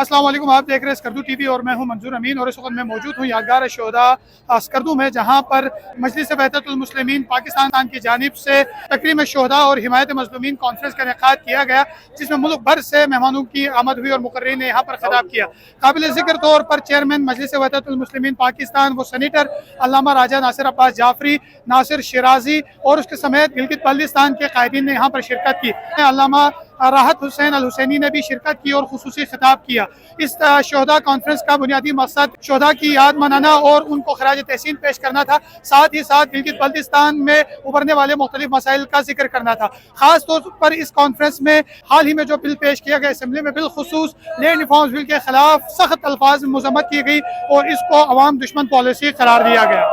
अस्सलाम वालेकुम, आप देख रहे हैं स्कर्दू टीवी और मैं हूं मंजूर अमीन। और इस वक्त मैं मौजूद हूं यादगार शोहदा स्कर्दू में, जहां पर मजलिस वहदतुल मुस्लिमीन पाकिस्तान की जानिब से तकरीम शोहदा और हिमायत मजलूमीन कॉन्फ्रेंस का इनेकाद किया गया, जिसमें मुल्क भर से मेहमानों की आमद हुई और मुकर्रीन ने यहाँ पर खिताब किया। काबिल ज़िक्र तौर पर चेयरमैन मजलिस वहदतुल मुस्लिमीन पाकिस्तान व सेनेटर अल्लामा राजा नासिर अब्बास जाफरी, नासिर शिराजी और उसके समेत गिलगित बल्तिस्तान के कायदीन ने यहाँ पर शिरकत की। अल्लामा राहत हुसैन अल हुसैनी ने भी शिरकत की और खुसूसी खिताब किया। इस शोहदा कॉन्फ्रेंस का बुनियादी मकसद शोहदा की याद मनाना और उनको खराज तहसीन पेश करना था, साथ ही साथ गिलगित बल्तिस्तान में उभरने वाले मुख्तलिफ मसाइल का जिक्र करना था। खास तौर पर इस कॉन्फ्रेंस में हाल ही में जो बिल पेश किया गया असम्बली में, बिलखुसूस लैंड रिफॉर्म्स बिल के खिलाफ सख्त अल्फाज में मजम्मत की गई और इसको अवाम दुश्मन पॉलिसी करार दिया गया।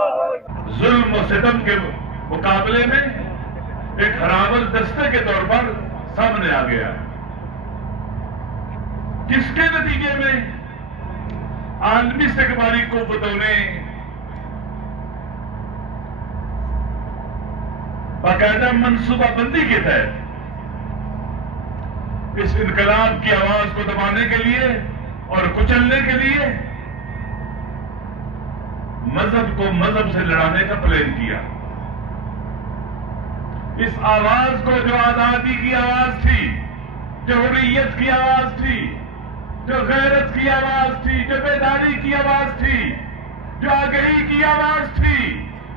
जुल्म और सितम के मुकाबले में एक हरावल दस्ते के तौर पर सामने आ गया, जिसके नतीजे में आलमी इस्तिकबाली कुव्वतों ने बाकायदा मनसूबाबंदी के तहत इस इनकलाब की आवाज को दबाने के लिए और कुचलने के लिए मजहब को मजहब से लड़ाने का प्लान किया। इस आवाज को, जो आजादी की आवाज थी, जो हुर्रियत की आवाज थी, जो गैरत की आवाज थी, जो बेदारी की आवाज थी, जो आगही की आवाज थी,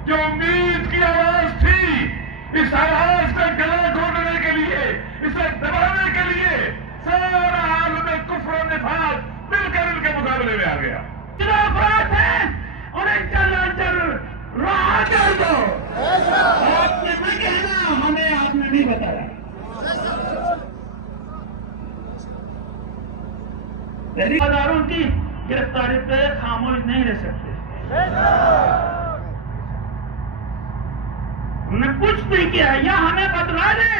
जो उम्मीद की आवाज थी, इस आवाज का गला घोटने के लिए, इसे दबाने के लिए सारा आलम कुफ्र और निफाक मिलकर इनके मुकाबले में आ गया। खिलाफत है उन्हें चल राह कर दो। आपने भी कहना, हमें आपने नहीं बताया। हजारों की गिरफ्तारी पे खामोश नहीं रह सकते। उन्होंने कुछ नहीं किया, या हमें बतला दें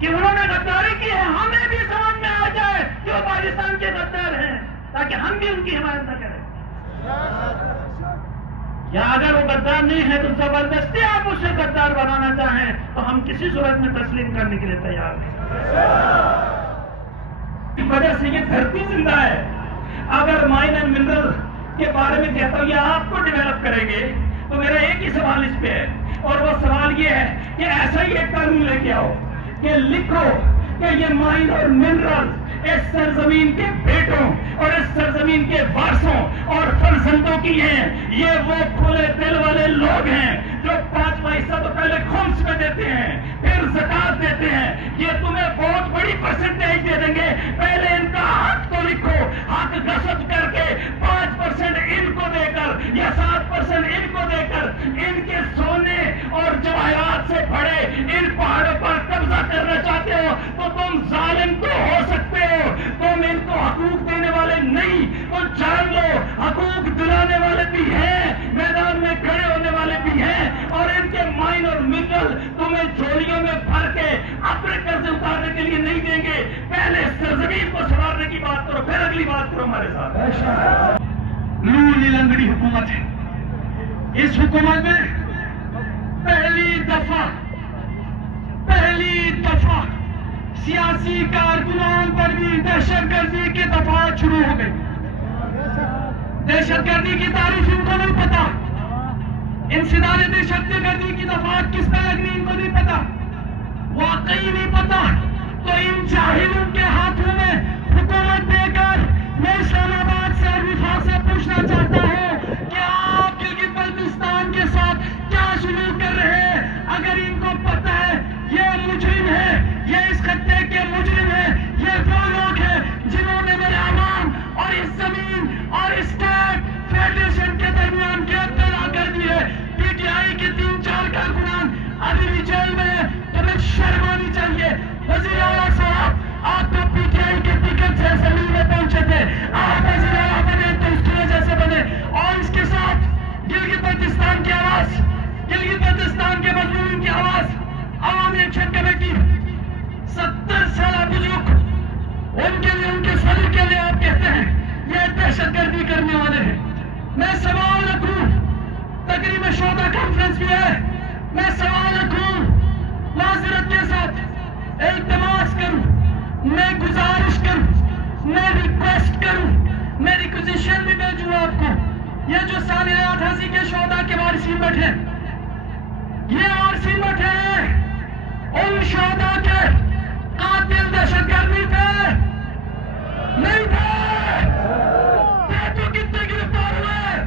कि उन्होंने गद्दारी की है, हमें भी समझ में आ जाए कि वो पाकिस्तान के गद्दार हैं, ताकि हम भी उनकी हिमायत न करें। या अगर वो गद्दार नहीं है तो जबरदस्ती आप उसे गद्दार बनाना चाहें तो हम किसी सूरत में तस्लीम करने के लिए तैयार नहीं। इस वजह से ये धरती जिंदा है। अगर माइन एंड मिनरल के बारे में कहता हूं, ये आपको डेवलप करेंगे, तो मेरा एक ही सवाल इस पे है, और वो सवाल ये है कि ऐसा ही एक कानून लेके आओ कि लिखो कि ये माइन और मिनरल इस सरजमीन के बेटों और इस सरजमीन के वारसों और फर्जंदों की हैं। ये वो खुले दिल वाले लोग हैं जो 5वां हिस्सा तो पहले खुम्स में देते हैं, फिर ज़कात देते हैं। ये तुम्हें बहुत बड़ी परसेंटेज दे देंगे। पहले इनका हक तो लिखो, हक गसब करके 5% इनको देकर या 7% इनको देकर इनके सोने और जवाहरात से भरे इन पहाड़ों पर कब्जा करना चाहते हो तो तुम जालिम तो हो सकते हो, तुम इनको हकूक देने वाले नहीं, तो जान लो हकूक दिलाने वाले भी हैं, मैदान में खड़े होने वाले भी हैं, और इनके माइन और मिनरल तुम्हें झोलियों में भर के अपने कर्ज उतारने के लिए नहीं देंगे। पहले सरजमीन को संवारने की बात करो, फिर अगली बात करो हमारे साथ। लूली लंगड़ी हुकूमत है। इस हुकूमत में पहली दफा सियासी कारकुनान पर भी दहशतगर्दी की दफात शुरू हो गई। दहशतगर्दी की तारीफ इनको नहीं पता, इंसिदार दहशतगर्दी की दफात किस तरह लगनी इनको नहीं पता, वाकई नहीं पता। तो इन जाहिलों के हाथों में हुकूमत देकर मैं इस्लामाबाद से और विफाक से पूछना चाहता हूं कि आप गिलगित बल्तिस्तान के साथ क्या सलूक कर रहे हैं? अगर इनको पता है ये मुजरिम है, ये इस खत्ते के मुजरिम है, ये वो लोग हैं जिन्होंने मेरे आवाम और इस जमीन और इस स्टेट फेडरेशन के दरमियान गैप पैदा कर दी है। पीटीआई के 3-4 कारकुनान अभी भी जेल में है, तुम्हें शर्म आनी चाहिए। वजीर आला साहब, आप तो पीटीआई के टिकट से असेंबली में पहुंचे थे, आप वजीर आला बने तो इस तरह जैसे बने, और इसके साथ गिलगित बल्तिस्तान की आवाज, गिलगित बल्तिस्तान के मजलूमों की आवाज, अवामी एक्शन कमेटी 70 साल बुजुर्ग, उनके लिए, उनके सलीब के लिए आप कहते हैं ये दहशतगर्दी करने वाले हैं। मैं सवाल रखूं, तकरीब शोहदा कॉन्फ्रेंस भी है, मैं सवाल रखूं, माजरत के साथ इल्तिमास करूं, मैं गुजारिश میں ریکویسٹ کروں، میں ریکویزیشن بھی بھیجوں آپ کو، یہ جو سالہ 88 کے شہداء کے وارثین بیٹھے، یہ وارثین بیٹھے ہیں، ان شہداء کے قاتل دہشت گرد نہیں تھے، نہیں تھے، تو کتنے گرفتار ہوئے؟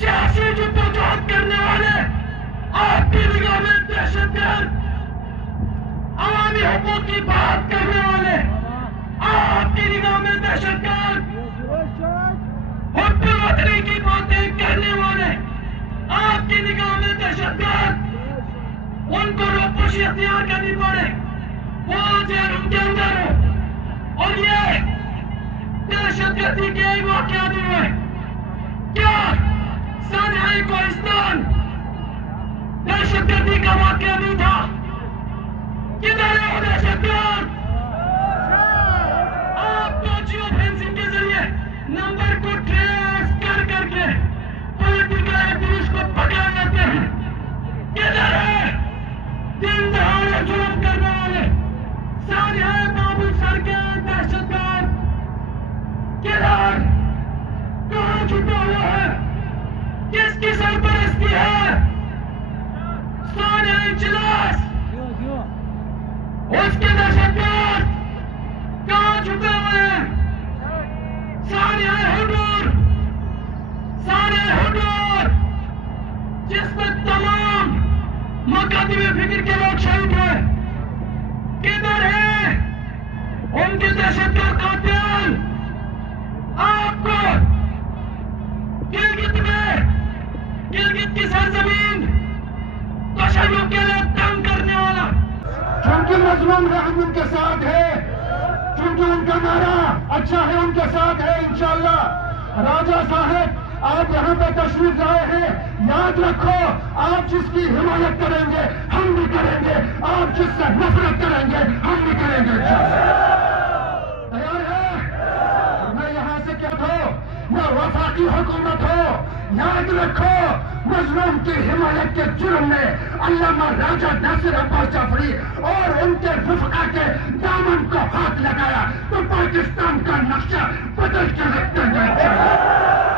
سیاسی جدوجہد کرنے والے آپ کی نگاہ میں دہشت گرد، عوامی حقوق کی بات کرنے والے آپ کی نگاہ میں دہشت گرد، حب الوطنی کی باتیں کرنے والے آپ کی نگاہ میں دہشت گرد، ان کو روپوشی اختیار کرنی پڑے، وہ جیل ان کے اندر ہو، اور یہ دہشت گردی کے واقعات ہوئے، کیا سانحۂ کوہستان دہشت گردی کا واقعہ نہیں تھا؟ کدھر ہے وہ دہشت گرد؟ آپ تو جیو فینسنگ کے ذریعے نمبر کو ٹریس کر کر کے پولیٹیکل ایکٹیوسٹ کو پکڑ لیتے ہیں، کدھر ہے دن دہاڑے ظلم کرنے والے سانحۂ بابل سر کے دہشت گرد؟ کدھر؟ کہاں چھپا ہوا ہے؟ کس کی سرپرستی ہے؟ سانحۂ اجلاس اس کے دہشت گرد کہاں چھپے ہوئے ہیں؟ سانحۂ حضور، سانحۂ حضور جس میں تمام مقدم فکر کے لوگ شہید ہوئے، کدھر ہیں ان کے دہشت گرد قاتل؟ آپ کو گلگت میں، گلگت کی سرزمین تشیع کے لیے تنگ کرنے والا، چونکہ مظلوم رحم ان کے ساتھ ہے، چونکہ ان کا نعرہ اچھا ہے ان کے ساتھ ہے انشاءاللہ۔ راجہ صاحب آپ یہاں پہ تشریف لائے ہیں، یاد رکھو آپ جس کی حمایت کریں گے ہم بھی کریں گے، آپ جس سے نفرت کریں گے ہم بھی کریں گے انشاءاللہ۔ تیار ہے؟ میں یہاں سے کیا ہو یا وفاقی حکومت ہو، یاد رکھو مظلوم کی حمایت کے جرم میں علامہ راجہ ناصر عباس جعفری اور ان کے رفقا کے دامن کو ہاتھ لگایا تو پاکستان کا نقشہ بدل کے رکھ دیں گے۔